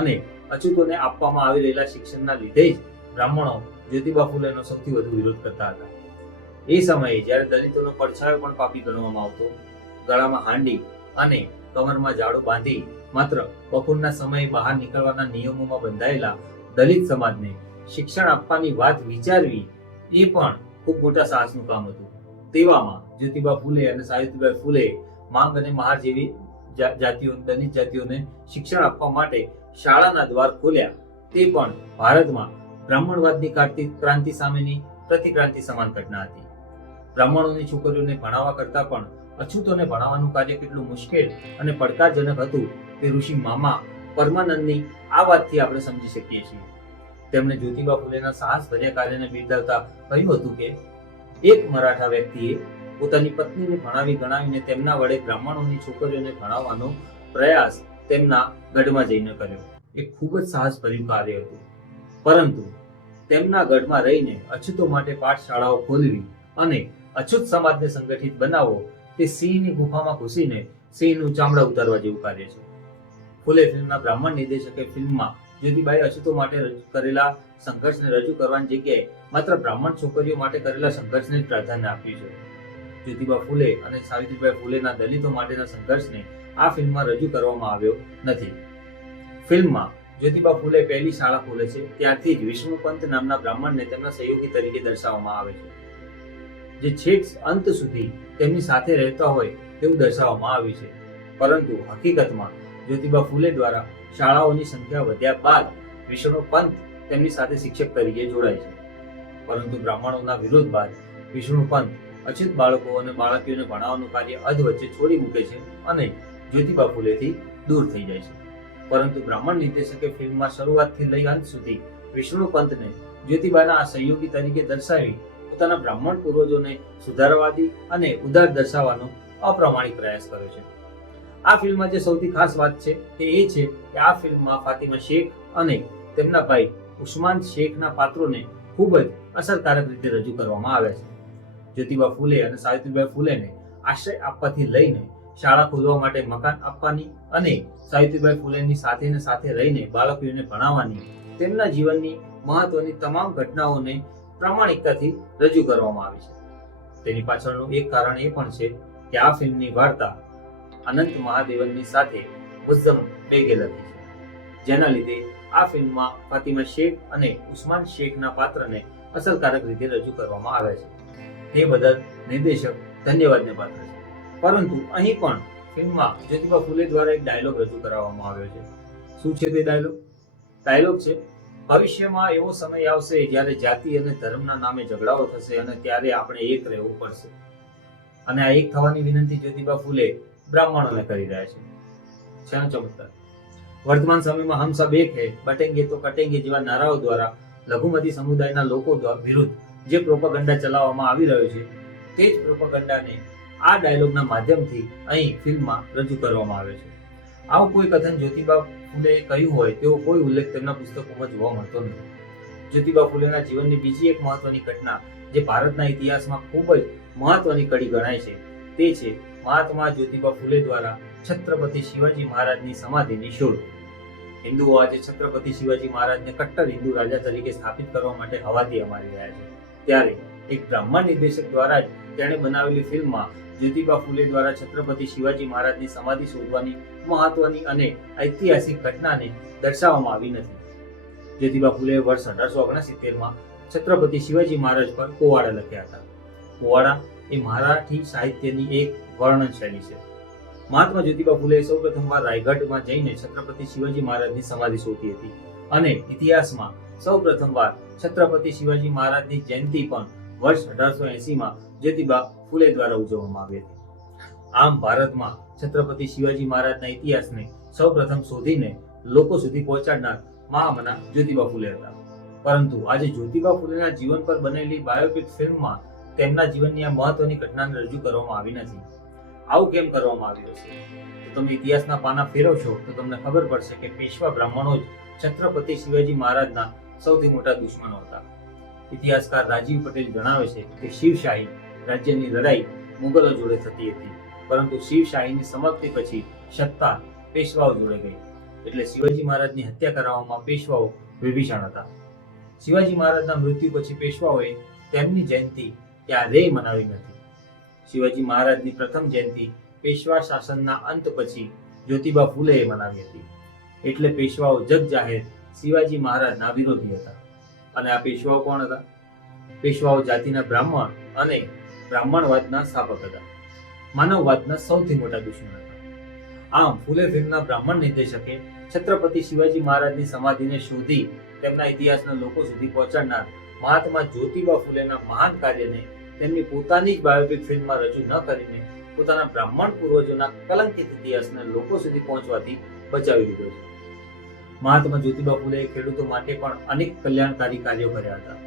અને અછૂતોને આપવામાં આવી રહેલા શિક્ષણના લીધે જ બ્રાહ્મણો જ્યોતિબા ફૂલેનો સૌથી વધુ વિરોધ કરતા હતા. એ સમયે જ્યારે દલિતોનો પડછાયો પણ પાપી ગણવામાં આવતો, ગળામાં હાંડી અને કમરમાં જાડો બાંધી માત્ર બપોરના સમયે બહાર નીકળવાના નિયમોમાં બંધાયેલા દલિત સમાજને શિક્ષણ આપવાની વાત વિચારવી એ પણ ખૂબ મોટા સાહસનું કામ હતું. તેવામાં જ્યોતિબા ફૂલે અને સાવિત્રીબાઈ ફૂલે માંગ અને મહાર જેવી દલિત જાતિઓને શિક્ષણ આપવા માટે શાળાના દ્વાર ખોલ્યા. તે પણ ભારતમાં બ્રાહ્મણવાદની ક્રાંતિ સામેની પ્રતિક્રાંતિ સમાન ઘટના હતી. બ્રાહ્મણોની છોકરીઓને ભણાવવા કરતા પણ અછૂતોને ભણાવવાનું કાર્ય કેટલું મુશ્કેલ અને પડકારજનક હતું તે ઋષિ મામા પરમાનંદની આ વાતથી આપણે સમજી શકીએ છીએ. તેમણે જ્યોતિબા ફૂલેના સાહસભર્યા કાર્યને બિરદાવતા કહ્યું હતું કે એક મરાઠા વ્યક્તિએ પોતાની પત્નીને ભણાવી ગણાવીને તેમના વડે બ્રાહ્મણોની છોકરીઓને ભણાવવાનો પ્રયાસ તેમના ગઢમાં જઈને કર્યો. એ ખૂબ જ સાહસભર્યું કાર્ય હતું, પરંતુ તેમના ગઢમાં રહીને અછૂતો માટે પાઠશાળાઓ ખોલવી અને અછૂત સમાજને સંગઠિત બનાવવો તે સિંહની ગુફામાં ઘૂસીને સિંહનું ચામડા ઉતારવા જેવું કાર્ય છે. ફૂલે ફિલ્મના બ્રાહ્મણ નિર્દેશકે ફિલ્મમાં જ્યોતિબાએ અછૂતો માટે કરેલા સંઘર્ષને રજૂ કરવાની જગ્યાએ માત્ર બ્રાહ્મણ છોકરીઓ માટે કરેલા સંઘર્ષને જ પ્રાધાન્ય આપ્યું છે. જ્યોતિબા ફૂલે અને સાવિત્રીબાઈ ફૂલેના દલિતો માટેના સંઘર્ષને આ ફિલ્મમાં રજૂ કરવામાં આવ્યો નથી. ફિલ્મમાં જ્યોતિબા ફૂલે પહેલી શાળા ખોલે છે ત્યારથી જ વિષ્ણુપંત નામના બ્રાહ્મણને તેમના સહયોગી તરીકે દર્શાવવામાં આવે છે, જે છેક અંત સુધી તેમની સાથે રહેતા હોય તેવું દર્શાવવામાં આવ્યું છે. પરંતુ હકીકતમાં જ્યોતિબા ફૂલે દ્વારા શાળાઓની સંખ્યા વધ્યા બાદ વિષ્ણુપંત તેમની સાથે શિક્ષક તરીકે જોડાય છે. પરંતુ બ્રાહ્મણોના વિરોધ બાદ વિષ્ણુપંત અછૂત બાળકો અને બાળકીઓને ભણાવવાનું કાર્ય અધવચ્ચે છોડી મૂકે છે અને જ્યોતિબા ફૂલેથી દૂર થઈ જાય છે. પરંતુ બ્રાહ્મણ નિર્દેશકે ફિલ્મમાં શરૂઆતથી લઈ અંત સુધી વિષ્ણુપંતને જ્યોતિબાના આ સહયોગી તરીકે દર્શાવી પોતાના બ્રાહ્મણ પૂર્વજોને સુધારવાદી અને ઉદાર દર્શાવવાનો અપ્રામાણિક પ્રયાસ કર્યો છે. આ ફિલ્મમાં જે સૌથી ખાસ વાત છે તે એ છે કે આ ફિલ્મમાં ફાતિમા શેખ અને તેમના ભાઈ ઉસ્માન શેખના પાત્રોને ખૂબ જ અસરકારક રીતે રજૂ કરવામાં આવ્યા છે. જ્યોતિબા ફૂલે અને સાવિત્રીબાઈ ફૂલેને આશ્રય આપવાથી લઈને શાળા ખોલવા માટે મકાન આપવાની અને સાવિત્રીબાઈ ફૂલેની સાથે રહીને બાળકીઓને ભણાવવાની તેમના જીવનની મહત્વની તમામ ઘટનાઓને પ્રામાણિકતાથી રજૂ કરવામાં આવી છે. તેની પાછળનું એક કારણ એ પણ છે કે આ ફિલ્મની વાર્તા અનંત મહાદેવનની સાથે મુઝ્ઝમ બેગે લખી છે, જેના લીધે આ ફિલ્મમાં ફાતિમા શેખ અને ઉસ્માન શેખના પાત્રને અસરકારક રીતે રજૂ કરવામાં આવ્યા છે. તે બદલ નિર્દેશક ધન્યવાદને પાત્ર છે. પરંતુ અહીં પણ ફિલ્મમાં જ્યોતિબા ફૂલે દ્વારા એક ડાયલોગ રજૂ કરવામાં આવ્યો છે. શું છે તે ડાયલોગ છે, ભવિષ્યમાં એવો સમય આવશે જ્યારે જાતિ અને ધર્મના નામે ઝઘડાઓ થશે અને ત્યારે આપણે એક રહેવું પડશે. અને આ એક થવાની વિનંતી જ્યોતિબા ફૂલે બ્રાહ્મણોને કરી રહ્યા છે. ચમત્કાર. વર્તમાન સમયમાં હમ સબ એક હૈ, બટેંગે તો કટેંગે જેવા નારાઓ દ્વારા લઘુમતી સમુદાયના લોકો વિરુદ્ધ જે પ્રોપેગેન્ડા ચલાવવામાં આવી રહ્યો છે તે જ પ્રોપેગેન્ડાને આ ડાયલોગના માધ્યમથી અહીં ફિલ્મમાં રજૂ કરવામાં આવે છે. આવું કોઈ કથન જ્યોતિબા ફૂલેએ કહ્યું હોય તેવો કોઈ ઉલ્લેખ તેમના પુસ્તકોમાં જોવા મળતો નથી. જ્યોતિબા ફૂલેના જીવનની બીજી એક મહત્વની ઘટના જે ભારતના ઇતિહાસમાં ખૂબ જ મહત્વની કડી ગણાય છે તે છે મહાત્મા જ્યોતિબા ફૂલે દ્વારા છત્રપતિ શિવાજી મહારાજની સમાધિની શોધ. હિન્દુઓ આજે છત્રપતિ શિવાજી મહારાજને કટ્ટર હિન્દુ રાજા તરીકે સ્થાપિત કરવા માટે હવાથી અમારી રહ્યા છે. ત્યારે એક બ્રાહ્મણ નિર્દેશક દ્વારા જ તેણે બનાવેલી ફિલ્મમાં જ્યોતિબા ફૂલે દ્વારા છત્રપતિ શિવાજી મહારાજની સમાધિ શોધવાની મહત્વની અને ઐતિહાસિક ઘટનાને દર્શાવવામાં આવી નથી. જ્યોતિબા ફૂલે વર્ષ 1869માં છત્રપતિ શિવાજી મહારાજ પર પોવાડા લખ્યા હતા. પોવાડા એ મરાઠી સાહિત્યની એક વર્ણન શૈલી છે. મહાત્મા જ્યોતિબા ફૂલે સૌપ્રથમવાર રાયગઢમાં જઈને છત્રપતિ શિવાજી મહારાજની સમાધિ શોધી હતી અને ઇતિહાસમાં સૌપ્રથમવાર છત્રપતિ શિવાજી મહારાજની જયંતિ પણ વર્ષ 1880માં જ્યોતિબા ફૂલે દ્વારા ઉજવવામાં આવી હતી. આમ ભારતમાં છત્રપતિ શિવાજી મહારાજના ઇતિહાસને સૌપ્રથમ શોધીને લોકો સુધી પહોંચાડનાર મહામના જ્યોતિબા ફૂલે હતા. પરંતુ આજે જ્યોતિબા ફૂલેના જીવન પર બનેલી બાયોપિક ફિલ્મમાં તેમના જીવનની આ મહત્વની ઘટનાને રજૂ કરવામાં આવી નથી. આવું કેમ કરવામાં આવ્યું છે? તો તમે ઇતિહાસના પાના ફેરવશો તો તમને ખબર પડશે કે પેશવા બ્રાહ્મણો જ છત્રપતિ શિવાજી મહારાજના સૌથી મોટા દુશ્મનો હતા. ઇતિહાસકાર રાજીવ પટેલ જણાવે છે કે શિવશાહી રાજ્યની લડાઈ મુગલો જોડે થતી હતી, પરંતુ શિવશાહીની સમાપ્તિ પછી સત્તા પેશવાઓ જોડે ગઈ. એટલે શિવાજી મહારાજની હત્યા કરવામાં પેશવાઓ વિભીષણ હતા. શિવાજી મહારાજના મૃત્યુ પછી પેશવાઓએ તેમની જયંતિ ક્યારેય મનાવી નથી. શિવાજી મહારાજની પ્રથમ જયંતિ પેશવા શાસનના અંત પછી જ્યોતિબા ફૂલેએ મનાવી હતી. એટલે પેશવાઓ જગ જાહેર શિવાજી મહારાજના વિરોધી હતા. અને આ પેશવાઓ કોણ હતા? પેશવાઓ જાતિના બ્રાહ્મણ અને બ્રાહ્મણવાદના સ્થાપક હતા. માનવવાદના સૌથી મોટા દુશ્મન હતા. આમ ફૂલે ફિલ્મના બ્રાહ્મણ નિર્દેશકે છત્રપતિ શિવાજી મહારાજની સમાધિને શોધી તેમના ઇતિહાસના લોકો સુધી પહોંચાડનાર મહાત્મા જ્યોતિબા ફૂલેના મહાન કાર્યને તેમની પોતાની જ બાયોપિક ફિલ્મમાં રજૂ ન કરીને પોતાના બ્રાહ્મણ પૂર્વજોના કલંકિત ઇતિહાસને લોકો સુધી પહોંચવાથી બચાવી લીધો છે. મહાત્મા જ્યોતિબા ફૂલેએ ખેડૂતો માટે પણ અનેક કલ્યાણકારી કાર્યો કર્યા હતા.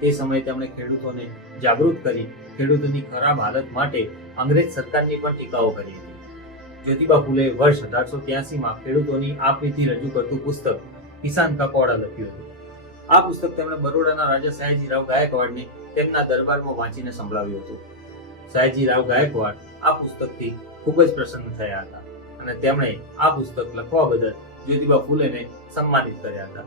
તે સમયે તેમણે ખેડૂતોને જાગૃત કરી ખેડૂતોની ખરાબ હાલત માટે અંગ્રેજ સરકારની પણ ટીકાઓ કરી હતી. જ્યોતિબા ફૂલે વર્ષ 1883માં ખેડૂતોની આપવીતી રજૂ કરતું પુસ્તક કિસાન કા કોડા લખ્યું હતું. આ પુસ્તક તેમણે બરોડાના રાજા સયાજીરાવ ગાયકવાડને તેમના દરબારમાં વાંચીને સંભળાવ્યું હતું. સયાજીરાવ ગાયકવાડ આ પુસ્તકથી ખૂબ જ પ્રસન્ન થયા હતા અને તેમણે આ પુસ્તક લખવા બદલ જ્યોતિબા ફૂલેને સન્માનિત કર્યા હતા.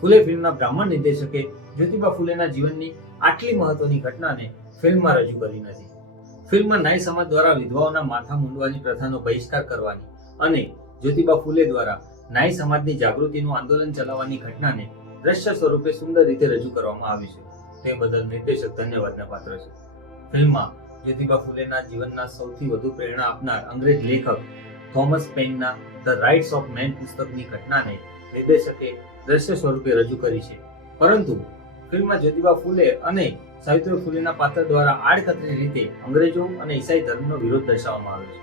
ફૂલે ફિલ્મના બ્રાહ્મણ નિર્દેશકે જ્યોતિબા ફૂલેના જીવનની આટલી મહત્વની ઘટનાને ફિલ્મમાં રજૂ કરી નથી. ફિલ્મમાં નાઈ સમાજ દ્વારા વિધવાઓના માથા મૂંડવાની પ્રથાનો બહિષ્કાર કરવાની અને જ્યોતિબા ફૂલે દ્વારા નાઈ સમાજની જાગૃતિનું આંદોલન ચલાવવાની ઘટનાને દ્રશ્ય સ્વરૂપે સુંદર રીતે રજૂ કરવામાં આવી છે. તે બદલ નિર્દેશક ધન્યવાદના પાત્ર છે. ફિલ્મમાં જ્યોતિબા ફૂલેના જીવનના સૌથી વધુ પ્રેરણા આપનાર અંગ્રેજ લેખક થોમસ પેનના ધ રાઇટ્સ ઓફ મેન પુસ્તકની ઘટનાને નિર્દેશકે દ્રશ્ય સ્વરૂપે રજૂ કરી છે. પરંતુ ફિલ્મમાં જ્યોતિબા ફૂલે અને સાવિત્રી ફૂલેના પાત્ર દ્વારા આડકતરી રીતે અંગ્રેજો અને ઈસાઈ ધર્મનો વિરોધ દર્શાવવામાં આવ્યો છે,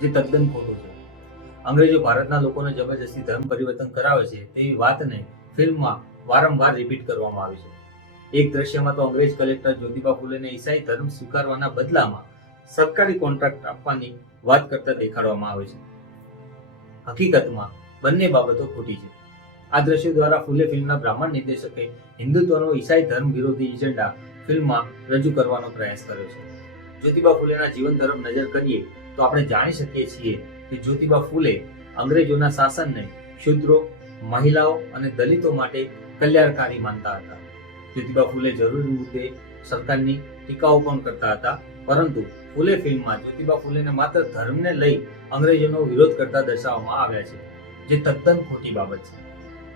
જે તદ્દન ખોટું છે. અંગ્રેજો ભારતના લોકોને જબરજસ્તી ધર્મ પરિવર્તન કરાવે છે તેવી વાતને ફિલ્મમાં વારંવાર રિપીટ કરવામાં આવી છે. એક દ્રશ્યમાં તો અંગ્રેજ કલેક્ટર જ્યોતિબા ફૂલેને ઈસાઈ ધર્મ સ્વીકારવાના બદલામાં સરકારી કોન્ટ્રાક્ટ આપવાની વાત કરતા દેખાડવામાં આવે છે. હકીકતમાં બંને બાબતો ખોટી છે. આ દ્રશ્યો દ્વારા ફૂલે ફિલ્મના બ્રાહ્મણ નિર્દેશકે હિન્દુત્વનો ઈસાઈ ધર્મ વિરોધી એજન્ડા ફિલ્મમાં રજૂ કરવાનો પ્રયાસ કર્યો છે. જ્યોતિબા ફૂલેના જીવન તરફ નજર કરીએ તો આપણે જાણી શકીએ છીએ કે જ્યોતિબા ફૂલે અંગ્રેજોના શાસનને શૂદ્રો, મહિલાઓ અને દલિતો માટે કલ્યાણકારી માનતા હતા. જ્યોતિબા ફૂલે જરૂરી મુદ્દે સરકારની ટીકાઓ પણ કરતા હતા, પરંતુ ફૂલે ફિલ્મમાં જ્યોતિબા ફૂલેને માત્ર ધર્મને લઈ અંગ્રેજોનો વિરોધ કરતા દર્શાવવામાં આવ્યા છે, જે તદ્દન ખોટી બાબત છે.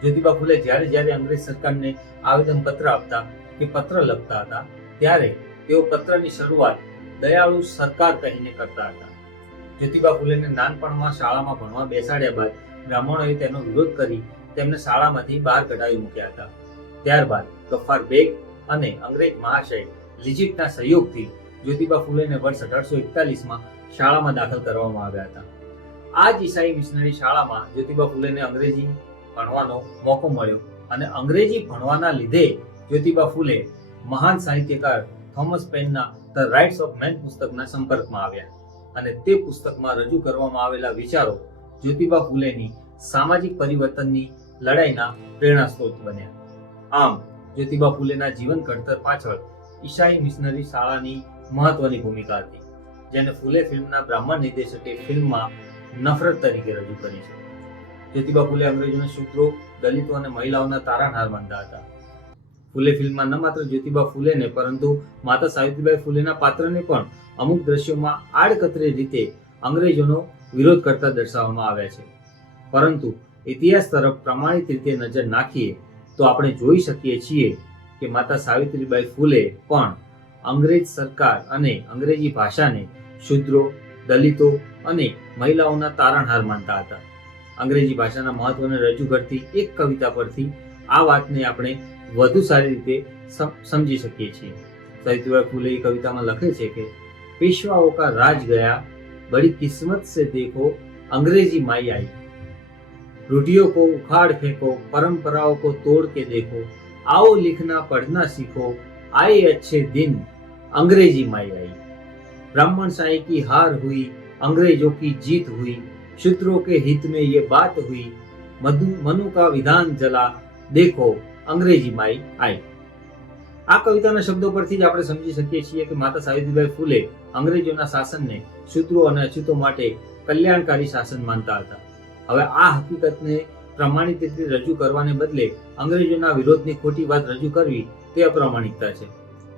જ્યોતિબા ફૂલે જ્યારે અંગ્રેજ સરકારને આવેદન પત્ર આપતા કે પત્ર લખતા હતા ત્યારે તેઓ પત્રની શરૂઆત દયાળુ સરકાર કહીને કરતા હતા. જ્યોતિબા ફૂલેને નાનપણમાં શાળામાં ભણવા બેસાડ્યા બાદ બ્રાહ્મણોએ તેનો વિરોધ કરી તેમને શાળામાંથી બહાર કઢાવી મૂક્યા હતા. ત્યારબાદ ગફ્ફાર બેગ અને અંગ્રેજ મહાશય લિજિટના સહયોગથી જ્યોતિબા ફૂલેને વર્ષ 1841માં શાળામાં દાખલ કરવામાં આવ્યા હતા. આ જ ઈસાઈ મિશનરી શાળામાં જ્યોતિબા ફૂલેને અંગ્રેજી ભણવાનો મોકો મળ્યો અને અંગ્રેજી ભણવાના લીધે જ્યોતિબા ફૂલે મહાન સાહિત્યકાર થોમસ પેનના ધ રાઇટ્સ ઓફ મેન પુસ્તકના સંપર્કમાં આવ્યા અને તે પુસ્તકમાં રજૂ કરવામાં આવેલા વિચારો જ્યોતિબા ફૂલેની સામાજિક પરિવર્તનની લડાઈના પ્રેરણા સ્ત્રોત બન્યા. આમ જ્યોતિબા ફૂલેના જીવન ઘડતર પાછળ ઈસાઈ મિશનરી શાળાની મહત્વની ભૂમિકા હતી, જેને ફૂલે ફિલ્મના બ્રાહ્મણ નિર્દેશકે ફિલ્મમાં નફરત તરીકે રજૂ કરી છે. જ્યોતિબા ફૂલે અંગ્રેજોને શૂદ્રો, દલિતો અને મહિલાઓના તારણહાર માનતા હતા. ફૂલે ફિલ્મમાં ન માત્ર જ્યોતિબા ફૂલેને પરંતુ માતા સાવિત્રીબાઈ ફૂલેના પાત્રને પણ અમુક દ્રશ્યોમાં આડકતરી રીતે અંગ્રેજોનો વિરોધ કરતા દર્શાવવામાં આવ્યા છે. પરંતુ ઇતિહાસ તરફ પ્રમાણિત રીતે નજર નાખીએ તો આપણે જોઈ શકીએ છીએ કે માતા સાવિત્રીબાઈ ફૂલે પણ અંગ્રેજ સરકાર અને અંગ્રેજી ભાષાને શૂદ્રો, દલિતો અને મહિલાઓના તારણહાર માનતા હતા. અંગ્રેજી ભાષાના મહત્વને રજૂ કરતી એક કવિતા પરથી આ વાતને આપણે વધુ સારી રીતે સમજી શકીએ છીએ. સાવિત્રીબાઈ ફૂલે એ કવિતામાં લખે છે કે પેશવાઓ કા રાજ ગયા, બડી કિસ્મત સે દેખો અંગ્રેજી माई आई, रूढ़ियों को उखाड़ फेंको, परंपराओं को तोड़ के देखो, आओ लिखना पढ़ना सीखो, आए अच्छे दिन अंग्रेजी माई आई. ब्राह्मण शाही की हार हुई, अंग्रेजों की जीत हुई, शूद्रों के हित में ये बात हुई, मनु का विधान जला, देखो अंग्रेजी माई आई. આ કવિતાના શબ્દો પરથી જ આપણે સમજી શકીએ છીએ કે માતા સાવિત્રીબાઈ ફૂલે અંગ્રેજોના શાસનને શૂદ્રો અને અછૂતો માટે કલ્યાણકારી શાસન માનતા હતા. હવે આ હકીકતને પ્રમાણિત રીતે રજૂ કરવાને બદલે અંગ્રેજોના વિરોધની ખોટી વાત રજૂ કરવી તે અપ્રામાણિકતા છે.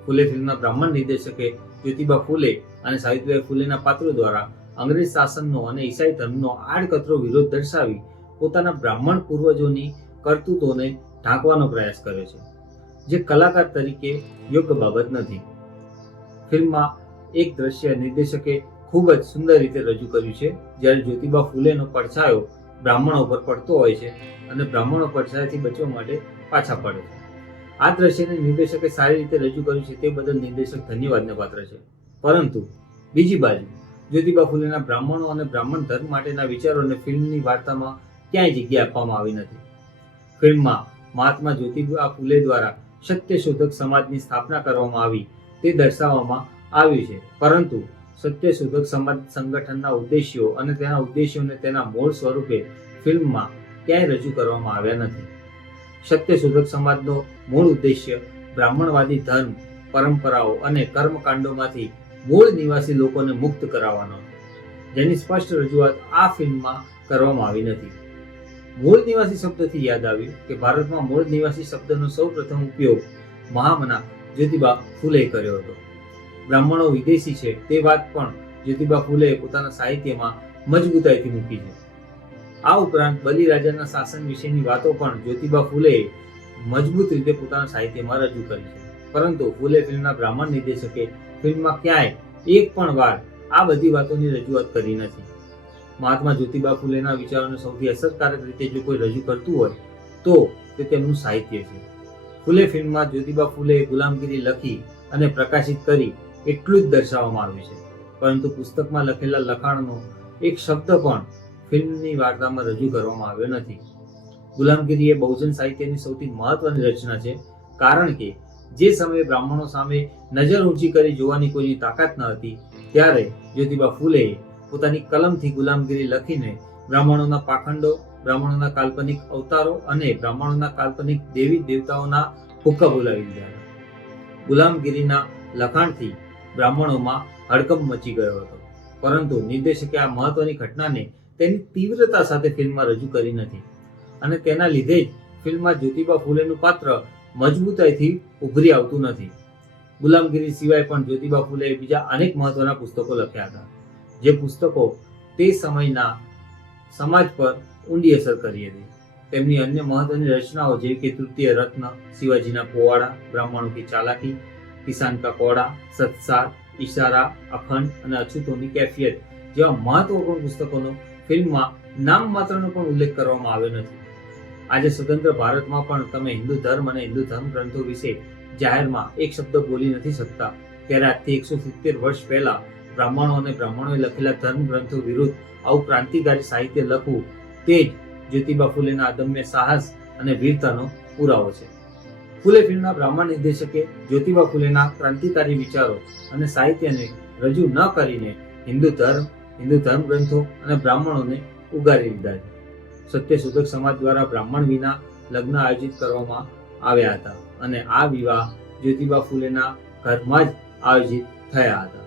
ફૂલે ફિલ્મના બ્રાહ્મણ નિર્દેશકે જ્યોતિબા ફૂલે અને સાવિત્રીબાઈ ફૂલેના પાત્રો દ્વારા અંગ્રેજ શાસનનો અને ઈસાઈ ધર્મનો આડકતરો વિરોધ દર્શાવી પોતાના બ્રાહ્મણ પૂર્વજોની કરતૂતોને ઢાંકવાનો પ્રયાસ કર્યો છે, જે કલાકાર તરીકે યોગ્ય બાબત નથી. ફિલ્મમાં એક દ્રશ્ય નિર્દેશકે ખૂબ જ સુંદર રીતે રજૂ કર્યું છે, જ્યારે જ્યોતિબા ફૂલેનો પડછાયો બ્રાહ્મણો પર પડતો હોય છે અને બ્રાહ્મણો પડછાયાથી બચવા માટે પાછા પડે છે. આ દ્રશ્યને નિર્દેશકે સારી રીતે રજૂ કર્યું છે, તે બદલ નિર્દેશક ધન્યવાદને પાત્ર છે. પરંતુ બીજી બાજુ જ્યોતિબા ફૂલેના બ્રાહ્મણો અને બ્રાહ્મણ ધર્મ માટેના વિચારોને ફિલ્મની વાર્તામાં ક્યાંય જગ્યા આપવામાં આવી નથી. ફિલ્મમાં મહાત્મા જ્યોતિબા ફૂલે દ્વારા સત્યશોધક સમાજની સ્થાપના કરવામાં આવી તે દર્શાવવામાં આવ્યું છે, પરંતુ સત્યશોધક સમાજ સંગઠનના ઉદ્દેશ્યો અને તેના ઉદ્દેશ્યોને તેના મૂળ સ્વરૂપે ફિલ્મમાં ક્યાંય રજૂ કરવામાં આવ્યા નથી. સત્યશોધક સમાજનો મૂળ ઉદ્દેશ્ય બ્રાહ્મણવાદી ધર્મ, પરંપરાઓ અને કર્મકાંડોમાંથી મૂળ નિવાસી લોકોને મુક્ત કરાવવાનો, જેની સ્પષ્ટ રજૂઆત આ ફિલ્મમાં કરવામાં આવી નથી. મૂળ નિવાસી શબ્દથી યાદ આવ્યું કે ભારતમાં મૂળ નિવાસી શબ્દનો સૌપ્રથમ ઉપયોગ મહામના જ્યોતિબા ફૂલે કર્યો હતો. બ્રાહ્મણો વિદેશી છે તે વાત પણ જ્યોતિબા ફૂલે પોતાના સાહિત્યમાં મજબૂતાઈથી મૂકી છે. આ ઉપરાંત બલિરાજાના શાસન વિશેની વાતો પણ જ્યોતિબા ફૂલે મજબૂત રીતે પોતાના સાહિત્યમાં રજૂ કરી છે. પરંતુ ફૂલે ફિલ્મના બ્રાહ્મણ નિર્દેશકે ફિલ્મમાં ક્યાંય એક પણ વાર આ બધી વાતોની રજૂઆત કરી નથી. મહાત્મા જ્યોતિબા ફૂલેના વિચારોને સૌથી અસરકારક રીતે જો કોઈ રજૂ કરતું હોય તો તે તેમનું સાહિત્ય છે. ફૂલે ફિલ્મમાં જ્યોતિબા ફૂલે ગુલામગીરી લખી અને પ્રકાશિત કરી એટલું જ દર્શાવવામાં આવ્યું છે, પરંતુ પુસ્તકમાં લખેલા લખાણનો એક શબ્દ પણ ફિલ્મની વાર્તામાં રજૂ કરવામાં આવ્યો નથી. ગુલામગીરી એ બહુજન સાહિત્યની સૌથી મહત્વની રચના છે, કારણ કે જે સમયે બ્રાહ્મણો સામે નજર ઊંચી કરી જોવાની કોઈની તાકાત ન હતી, ત્યારે જ્યોતિબા ફૂલે પોતાની કલમથી ગુલામગીરી લખીને બ્રાહ્મણોના પાખંડો, બ્રાહ્મણોના કાલ્પનિક અવતારો અને બ્રાહ્મણોના કાલ્પનિક દેવી દેવતાઓના હુક્કા બોલાવી દીધા હતા. ગુલામગીરીના લખાણથી બ્રાહ્મણોમાં હડકંપ મચી ગયો હતો, પરંતુ નિર્દેશકે આ મહત્વની ઘટનાને તેની તીવ્રતા સાથે ફિલ્મમાં રજૂ કરી નથી અને તેના લીધે જ ફિલ્મમાં જ્યોતિબા ફૂલેનું પાત્ર મજબૂતાઈથી ઉભરી આવતું નથી. ગુલામગીરી સિવાય પણ જ્યોતિબા ફૂલેએ બીજા અનેક મહત્વના પુસ્તકો લખ્યા હતા, જે પુસ્તકો તે સમયના સમાજ પર ઊંડી અસર કરી હતી. તેમની અન્ય મહત્વની રચનાઓ જેવી કે તૃતીય રત્ન, શિવાજીના પોવાડા, બ્રાહ્મણો કી ચાલાકી, કિસાન કા કોડા, સત્સાર, ઈશારા, અખંડ અને અછૂતોની કેફિયત જેવા મહત્વપૂર્ણ પુસ્તકોનો ફિલ્મમાં નામ માત્રનો પણ ઉલ્લેખ કરવામાં આવ્યો નથી. આજે સ્વતંત્ર ભારતમાં પણ તમે હિન્દુ ધર્મ અને હિન્દુ ધર્મ ગ્રંથો વિશે જાહેરમાં એક શબ્દ બોલી નથી શકતા, ત્યારે આજથી 170 વર્ષ પહેલા બ્રાહ્મણો અને બ્રાહ્મણોએ લખેલા ધર્મ ગ્રંથો વિરુદ્ધ આવું ક્રાંતિકારી સાહિત્ય લખવું તે જ જ્યોતિબા ફૂલેના અદમ્ય સાહસ અને વીરતાનો પુરાવો છે. ફૂલે ફિલ્મના બ્રાહ્મણ નિર્દેશકે જ્યોતિબા ફૂલેના ક્રાંતિકારી વિચારો અને સાહિત્યને રજૂ ન કરીને હિન્દુ ધર્મ ગ્રંથો અને બ્રાહ્મણોને ઉગારી લીધા છે. સત્યશોધક સમાજ દ્વારા બ્રાહ્મણ વિના લગ્ન આયોજિત કરવામાં આવ્યા હતા અને આ વિવાહ જ્યોતિબા ફૂલેના ઘરમાં જ આયોજિત થયા હતા.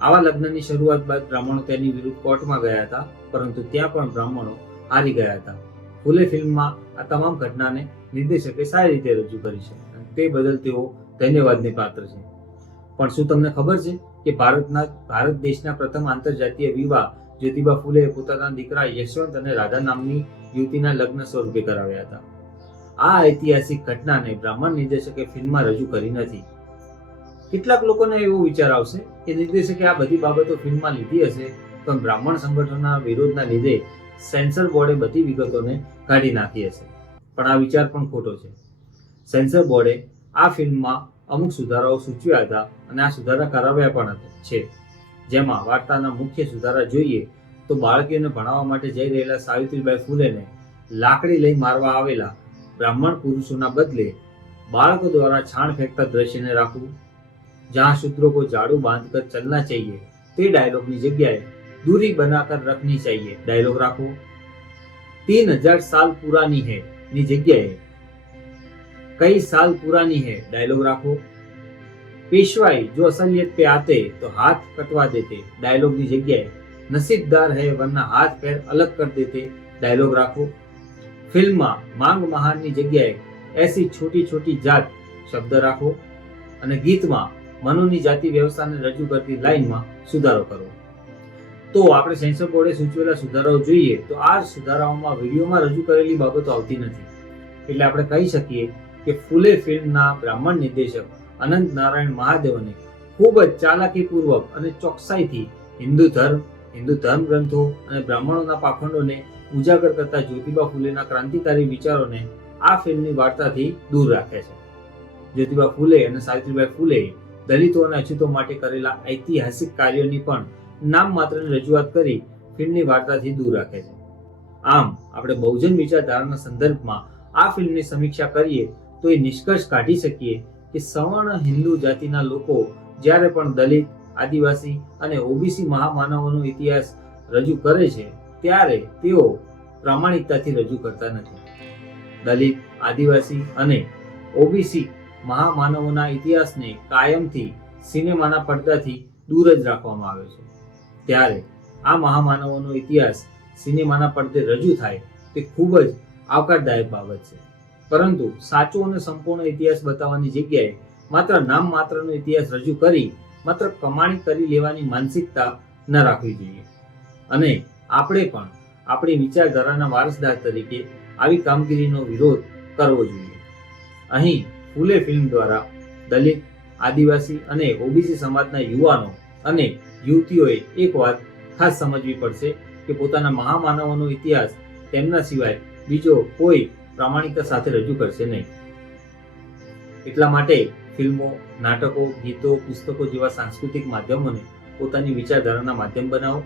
આવા લગ્નની શરૂઆત બાદ બ્રાહ્મણો તેની વિરુદ્ધ કોર્ટમાં ગયા હતા, પરંતુ ત્યાં પણ બ્રાહ્મણો હારી ગયા હતા. ફૂલે ફિલ્મમાં આ તમામ ઘટનાને નિર્દેશકે સારી રીતે રજૂ કરી છે. તે બદલ તેઓ ધન્યવાદને પાત્ર છે. પણ શું તમને ખબર છે કે ભારત દેશના પ્રથમ આંતરજાતીય વિવાહ જ્યોતિબા ફૂલે પોતાના દીકરા યશવંત અને રાધા નામની યુવતીના લગ્ન સ્વરૂપે કરાવ્યા હતા. આ ઐતિહાસિક ઘટનાને બ્રાહ્મણ નિર્દેશકે ફિલ્મમાં રજૂ કરી નથી. કેટલાક લોકોને એવો વિચાર આવશે કે નિર્દેશકે આ બધી બાબતો ફિલ્મમાં લીધી હશે, પણ બ્રાહ્મણ સંગઠનના વિરોધના લીધે સેન્સર બોર્ડે બધી વિગતોને કાઢી નાખી હશે. પણ આ વિચાર પણ ખોટો છે. સેન્સર બોર્ડે આ ફિલ્મમાં અમુક સુધારાઓ સૂચવ્યા હતા અને આ સુધારા કરાવ્યા પણ છે. જેમાં વાર્તાના મુખ્ય સુધારા જોઈએ તો બાળકીઓને ભણાવવા માટે જઈ રહેલા સાવિત્રીબાઈ ફૂલેને લાકડી લઈ મારવા આવેલા બ્રાહ્મણ પુરુષોના બદલે બાળકો દ્વારા છાણ ફેંકતા દ્રશ્યને રાખવું. જહાં શૂદ્રો કો ઝાડू બાંધકર ચલના चाहिए તે ડાયલોગની જગ્યાએ दूरी बनाकर रखनी चाहिए ડાયલોગ રાખવો. 3000 साल पुरानी है ની જગ્યાએ कई साल पुरानी है डायलॉग રાખો. पेशवाई जो असलियत पे आते तो हाथ कटवा देते डायलॉग ની જગ્યાએ नसीबदार है वरना हाथ पैर अलग कर देते डायलॉग રાખો. ફિલ્મમાં માંગ મહાનની જગ્યાએ ऐसी छोटी छोटी जात શબ્દ રાખો અને ગીતમાં મનુની જાતિ વ્યવસ્થાને રજૂ કરતી લાઈનમાં સુધારો કરો. તો આપણે સેન્સર બોર્ડે સૂચવેલા સુધારાઓ જોઈએ તો આ સુધારાઓમાં વિડીયોમાં રજૂ કરેલી બાબતો આવતી નથી. એટલે આપણે કહી શકીએ કે ફૂલે ફિલ્મના બ્રાહ્મણ નિર્દેશક અનંત નારાયણ મહાદેવને ખૂબ જ ચાલાકીપૂર્વક અને ચોકસાઈથી હિન્દુ ધર્મ ગ્રંથો અને બ્રાહ્મણોના પાખંડોને ઉજાગર કરતા જ્યોતિબા ફૂલેના ક્રાંતિકારી વિચારોને આ ફિલ્મની વાર્તાથી દૂર રાખે છે. જ્યોતિબા ફૂલે અને સાવિત્રીબાઈ ફૂલે દલિતો અને અછૂતો માટે કરેલા ઐતિહાસિક કાર્યોની પણ નામ માત્રની રજૂઆત કરી ફિલ્મની વાર્તાથી દૂર રાખે છે. આમ આપણે બહુજન વિચારધારાના સંદર્ભમાં આ ફિલ્મની સમીક્ષા કરીએ તો એ નિષ્કર્ષ કાઢી શકીએ કે સવર્ણ હિન્દુ જાતિના લોકો જ્યારે પણ દલિત, આદિવાસી અને ઓબીસી મહામાનવોનો ઇતિહાસ રજૂ કરે છે ત્યારે તેઓ પ્રામાણિકતાથી રજૂ કરતા નથી. દલિત, આદિવાસી અને ઓબીસી મહામાનવોના ઇતિહાસને કાયમથી સિનેમાના પડદાથી દૂર જ રાખવામાં આવ્યો છે. ત્યારે આ મહામાનવોનો ઇતિહાસ સિનેમાના પડદે રજૂ થાય તે ખૂબ જ આવકારદાયક બાબત છે. પરંતુ સાચો અને સંપૂર્ણ ઇતિહાસ બતાવવાની જગ્યાએ માત્ર નામ માત્રનો ઇતિહાસ રજૂ કરી માત્ર કમાણી કરી લેવાની માનસિકતા ન રાખવી જોઈએ. અને આપણે પણ આપણી વિચારધારાના વારસદાર તરીકે આવી કામગીરીનો વિરોધ કરવો જોઈએ. અહીં ફૂલે ફિલ્મ દ્વારા દલિત, આદિવાસી અને ઓબીસી સમાજના યુવાનો અને યુવતીઓએ એક વાત ખાસ સમજવી પડશે કે પોતાના મહામાનવોનો ઇતિહાસ તેમના સિવાય બીજો કોઈ પ્રામાણિકતા સાથે રજૂ કરશે નહીં. એટલા માટે ફિલ્મો, નાટકો, ગીતો, પુસ્તકો જેવા સાંસ્કૃતિક માધ્યમોને પોતાની વિચારધારાના માધ્યમ બનાવો.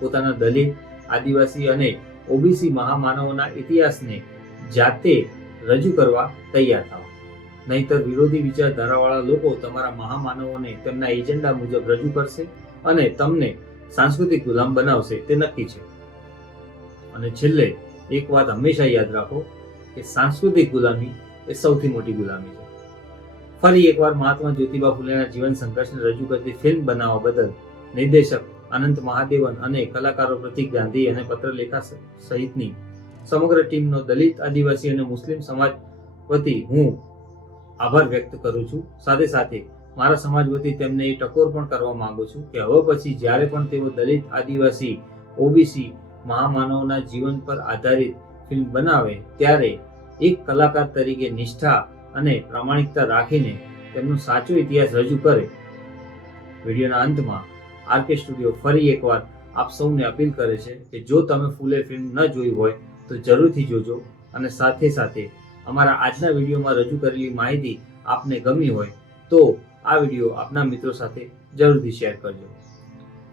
પોતાના દલિત, આદિવાસી અને ઓબીસી મહામાનવોના ઇતિહાસને જાતે રજૂ કરવા તૈયાર થાઓ. નહીતર વિરોધી વિચારધારાવાળા લોકો તમારા મહામાનવોને તેમના એજન્ડા મુજબ રજૂ કરશે અને તમને સાંસ્કૃતિક ગુલામ બનાવશે તે નક્કી છે. અને છેલ્લે એક વાત હંમેશા યાદ રાખો કે સાંસ્કૃતિક ગુલામી એ સૌથી મોટી ગુલામી છે. ફરી એકવાર મહાત્મા જ્યોતિબા ફૂલેના જીવન સંઘર્ષને રજૂ કરતી ફિલ્મ બનાવવા બદલ નિર્દેશક અનંત મહાદેવન અને કલાકારો પ્રતિક ગાંધી અને પત્રલેખા સહિતની સમગ્ર ટીમનો દલિત, આદિવાસી અને મુસ્લિમ સમાજ વતી હું આભાર વ્યક્ત કરું છું. સાથે સાથે મારા સમાજ વતી તેમને એ ટકોર પણ કરવા માંગુ છું કે હવે પછી જ્યારે પણ તેઓ દલિત, આદિવાસી, ઓબીસી મહામાનવના જીવન પર આધારિત ફિલ્મ બનાવે ત્યારે એક કલાકાર તરીકે નિષ્ઠા અને પ્રામાણિકતા રાખીને તેમનો સાચો ઇતિહાસ રજૂ કરે. વિડીયોના અંતમાં આરકે સ્ટુડિયો ફરી એકવાર આપ સૌને અપીલ કરે છે કે જો તમે ફૂલે ફિલ્મ ન જોઈ હોય તો જરૂરથી જોજો અને સાથે સાથે અમારા આજના વિડીયોમાં રજૂ કરેલી માહિતી આપને ગમી હોય તો આ વિડીયો આપના મિત્રો સાથે જરૂરથી શેર કરજો.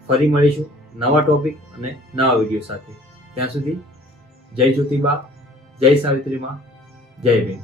ફરી મળીશું નવા ટોપિક અને નવા વિડીયો સાથે. ત્યાં સુધી જય જ્યોતિબા, જય સાવિત્રીમાં, જય ભીમ.